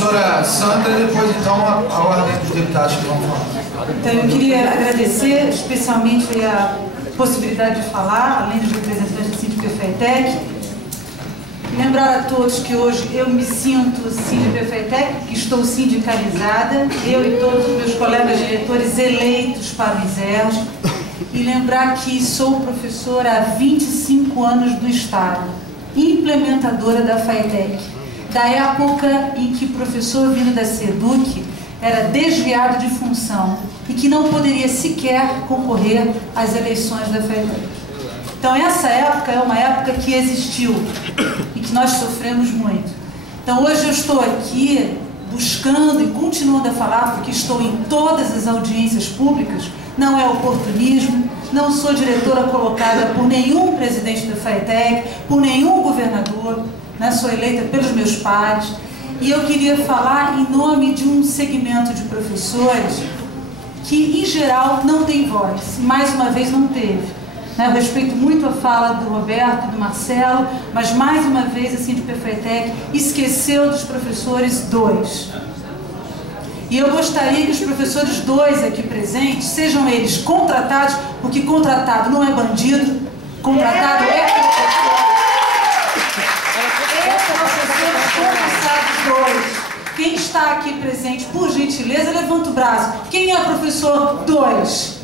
professora Sandra e depois então a ordem dos deputados que vão falar. Então eu queria agradecer especialmente a possibilidade de falar, além dos representantes do Sindipefetec. Lembrar a todos que hoje eu me sinto Sindipefetec, que estou sindicalizada, eu e todos os meus colegas diretores eleitos para o ISERJ, e lembrar que sou professora há 25 anos do Estado, implementadora da FATEC, da época em que o professor vindo da SEDUC era desviado de função e que não poderia sequer concorrer às eleições da FATEC. Então essa época é uma época que existiu e que nós sofremos muito. Então hoje eu estou aqui buscando e continuando a falar, porque estou em todas as audiências públicas, não é oportunismo, não sou diretora colocada por nenhum presidente da FATEC, por nenhum governador, né? Sou eleita pelos meus pares, e eu queria falar em nome de um segmento de professores que, em geral, não tem voz, mais uma vez não teve. Eu respeito muito a fala do Roberto e do Marcelo, mas mais uma vez a Sindipefetec esqueceu dos professores 2. E eu gostaria que os professores 2 aqui presentes, sejam eles contratados, porque contratado não é bandido, contratado é professor. 2. Quem está aqui presente, por gentileza, levanta o braço. Quem é professor 2?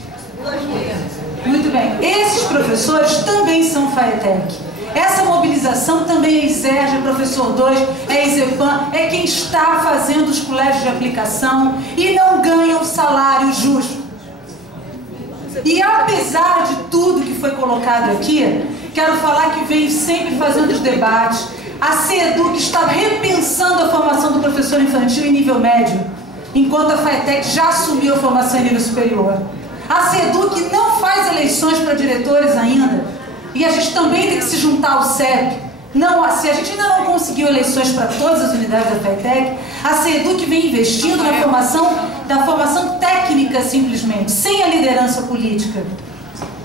Muito bem. Esses professores também são FATEC. Essa mobilização também é ISERJ, é professor 2, é ISEPAM, é quem está fazendo os colégios de aplicação e não ganha um salário justo. E apesar de tudo que foi colocado aqui, quero falar que venho sempre fazendo os debates. A SEDUC está repensando a formação do professor infantil em nível médio, enquanto a FATEC já assumiu a formação em nível superior. A SEDUC não faz eleições para diretores ainda, e a gente também tem que se juntar ao CEP. Não, se a gente ainda não conseguiu eleições para todas as unidades da FATEC, a SEDUC vem investindo na formação técnica simplesmente, sem a liderança política.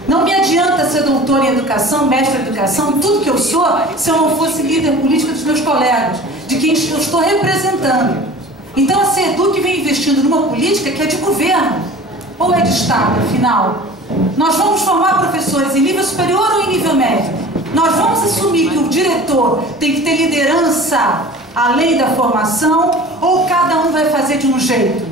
Não me adianta ser doutora em educação, mestre em educação, tudo que eu sou, se eu não fosse líder política dos meus colegas, de quem eu estou representando. Então a SEDUC vem investindo numa política que é de governo, ou é de Estado, afinal. Nós vamos formar professores em nível superior ou em nível médio? Nós vamos assumir que o diretor tem que ter liderança além da formação, ou cada um vai fazer de um jeito?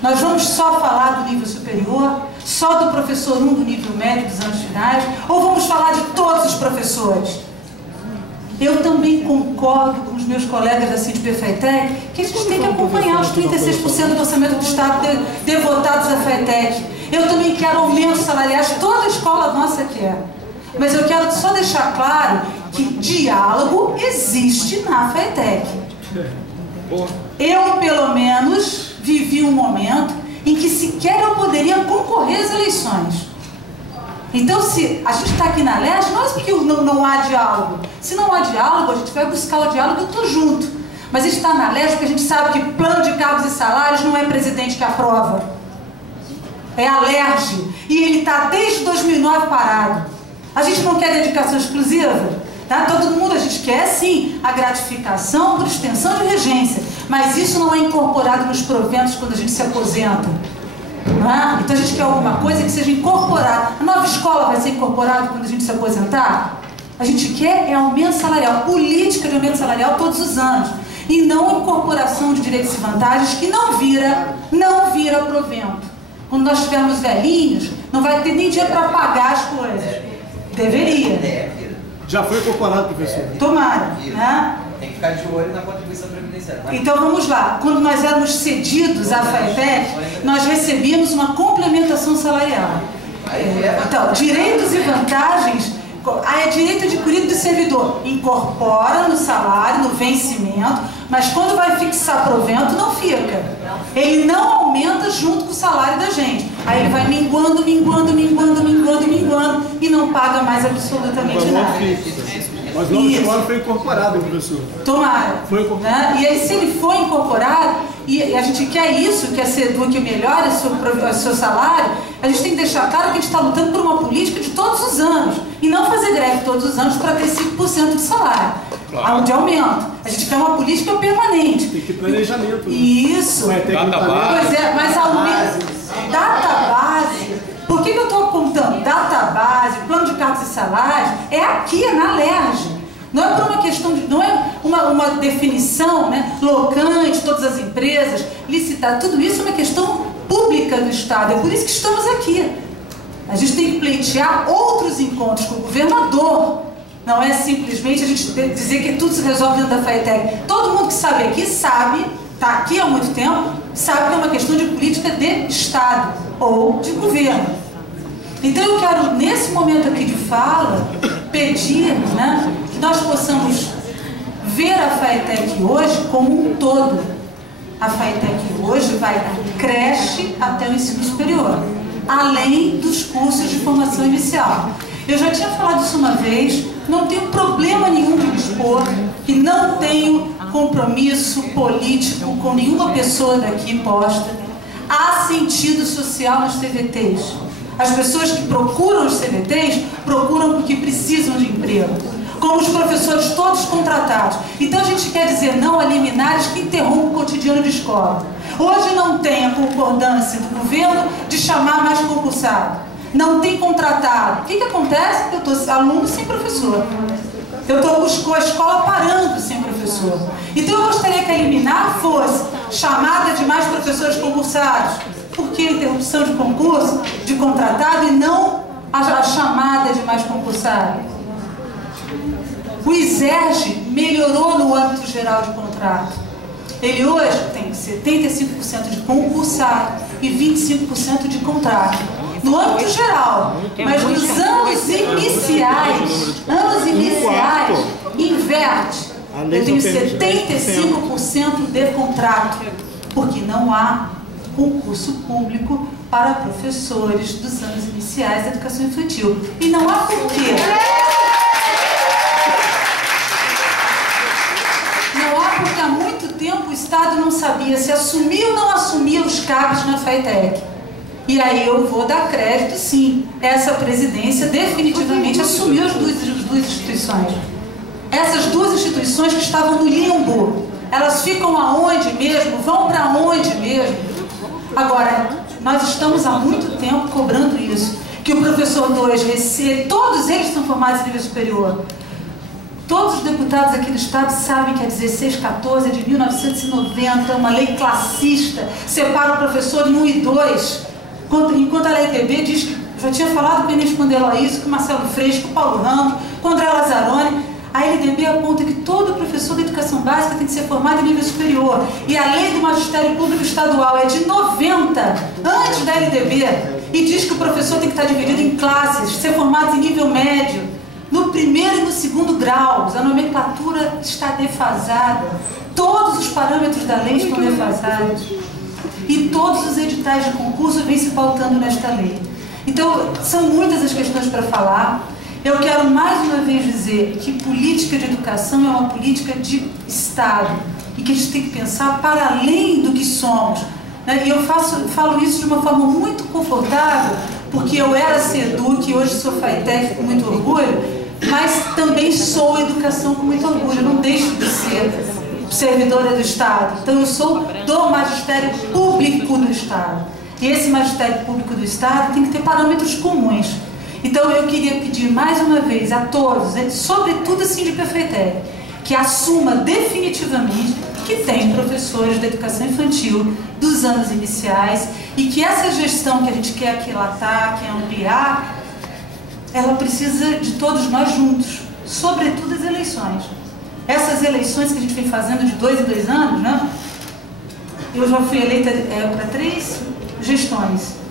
Nós vamos só falar do nível superior, só do professor 1 do nível médio dos anos finais, ou vamos falar de todos os professores? Eu também concordo com os meus colegas da Sindipefetec que a gente tem que acompanhar os 36% do orçamento do Estado devotados à FATEC. Eu também quero aumentos salariais, toda a escola nossa quer. Mas eu quero só deixar claro que diálogo existe na FATEC. Eu, pelo menos, vivi um momento em que sequer eu poderia concorrer às eleições. Então, se a gente está aqui na LERJ, não é porque não há diálogo. Se não há diálogo, a gente vai buscar o diálogo, eu estou junto. Mas a gente está na LERJ porque a gente sabe que plano de cargos e salários não é presidente que aprova. É a LERJ. E ele está desde 2009 parado. A gente não quer dedicação exclusiva? Tá? Todo mundo, a gente quer sim a gratificação por extensão de regência. Mas isso não é incorporado nos proventos quando a gente se aposenta. Então a gente quer alguma coisa que seja incorporada. A nova escola vai ser incorporada quando a gente se aposentar? A gente quer é aumento salarial, política de aumento salarial todos os anos. E não incorporação de direitos e vantagens que não vira provento. Quando nós tivermos velhinhos, não vai ter nem dinheiro para pagar as coisas. Deveria. Já foi incorporado, professor? Tomara, né? Tem que ficar de olho na contribuição previdenciária. Então vamos lá, quando nós éramos cedidos à FATEC, nós recebíamos uma complementação salarial. Então, direitos e vantagens, é direito adquirido do servidor, incorpora no salário, no vencimento, mas quando vai fixar provento, não fica. Ele não aumenta junto com o salário da gente. Aí ele vai minguando, e não paga mais absolutamente nada. Mas logo de hora foi incorporado, professor. Tomara. Foi incorporado. Né? E aí, se ele for incorporado, e a gente quer isso, que a SEDUC melhore o seu salário, a gente tem que deixar claro que a gente está lutando por uma política de todos os anos. E não fazer greve todos os anos para ter 5% de salário. de aumento. A gente quer uma política permanente. Tem que ter planejamento. Isso. Database. Pois é, mas aumento. Database. Por que eu estou apontando? Database, plano de cargos e salários, é aqui, é na LERJ. Não é por uma questão de, não é uma definição, né, locante, todas as empresas, licitar, tudo isso é uma questão pública do Estado, é por isso que estamos aqui. A gente tem que pleitear outros encontros com o governador, não é simplesmente a gente dizer que tudo se resolve dentro da FATEC. Todo mundo que sabe aqui, sabe, está aqui há muito tempo, sabe que é uma questão de política de Estado ou de governo. Então eu quero, nesse momento aqui de fala, pedir, né, que nós possamos ver a FATEC hoje como um todo. A FATEC hoje vai da creche até o ensino superior, além dos cursos de formação inicial. Eu já tinha falado isso uma vez, não tenho problema nenhum de expor que não tenho compromisso político com nenhuma pessoa daqui posta. Há sentido social nos CVTs. As pessoas que procuram os CVTs procuram porque precisam de emprego, como os professores todos contratados. Então a gente quer dizer não a liminares que interrompem o cotidiano de escola. Hoje não tem a concordância do governo de chamar mais concursado. Não tem contratado. O que acontece? Eu estou aluno sem professor. Eu estou com a escola parando sem professor. Então eu gostaria que a liminar fosse chamada de mais professores concursados. Por que a interrupção de concurso, de contratado, e não a chamada de mais concursado? O ISERJ melhorou no âmbito geral de contrato. Ele hoje tem 75% de concursado e 25% de contrato. No âmbito geral, mas nos anos iniciais, inverte. Eu tenho 75% de contrato, porque não há concurso público para professores dos anos iniciais da educação infantil. E não há porquê. Não há porque há muito tempo o Estado não sabia se assumia ou não assumia os cargos na FATEC. E aí eu vou dar crédito, sim. Essa presidência definitivamente assumiu as duas instituições. Essas duas instituições que estavam no limbo, elas ficam aonde mesmo? Vão para onde mesmo? Agora, nós estamos há muito tempo cobrando isso, que o professor 2 receba, todos eles são formados em nível superior. Todos os deputados aqui do Estado sabem que a 1614 é de 1990, uma lei classista, separa o professor em 1 e 2, enquanto a LDB diz que, já tinha falado com o Inês Condela isso, com o Marcelo Freixo, com o Paulo Ramos, com o André Lazzaroni. A LDB aponta que todo professor de educação básica tem que ser formado em nível superior. E a lei do magistério público estadual é de 90, antes da LDB, e diz que o professor tem que estar dividido em classes, ser formado em nível médio, no primeiro e no segundo graus. A nomenclatura está defasada. Todos os parâmetros da lei estão defasados. E todos os editais de concurso vêm se pautando nesta lei. Então, são muitas as questões para falar. Eu quero mais uma vez dizer que política de educação é uma política de Estado e que a gente tem que pensar para além do que somos. E eu falo isso de uma forma muito confortável, porque eu era SEDUC e hoje sou FATEC com muito orgulho, mas também sou educação com muito orgulho. Eu não deixo de ser servidora do Estado. Então eu sou do magistério público do Estado. E esse magistério público do Estado tem que ter parâmetros comuns. Então eu queria pedir mais uma vez a todos, sobretudo a Síndica FATEC, que assuma definitivamente que tem professores da educação infantil dos anos iniciais e que essa gestão que a gente quer aquilatar, quer ampliar, ela precisa de todos nós juntos, sobretudo as eleições. Essas eleições que a gente vem fazendo de 2 em 2 anos, né? Eu já fui eleita para 3 gestões.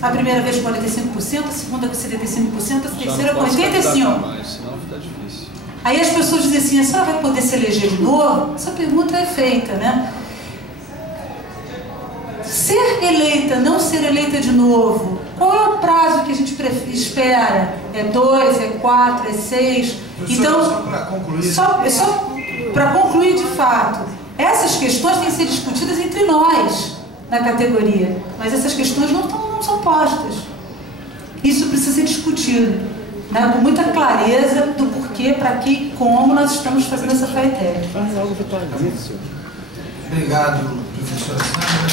A primeira vez com 45%, a segunda com 75%, a terceira com 85%. Senão fica difícil. Aí as pessoas dizem assim, a senhora vai poder se eleger de novo? Essa pergunta é feita, né? Ser eleita, não ser eleita de novo, qual é o prazo que a gente espera? É 2, é 4, é 6? Então, só para concluir. Só para concluir de fato, essas questões têm que ser discutidas entre nós, na categoria, mas essas questões não são postas. Isso precisa ser discutido, né, com muita clareza do porquê porquê, para que e como nós estamos fazendo essa FAETEC. Faz algo vitalício. Obrigado, professora Sandra.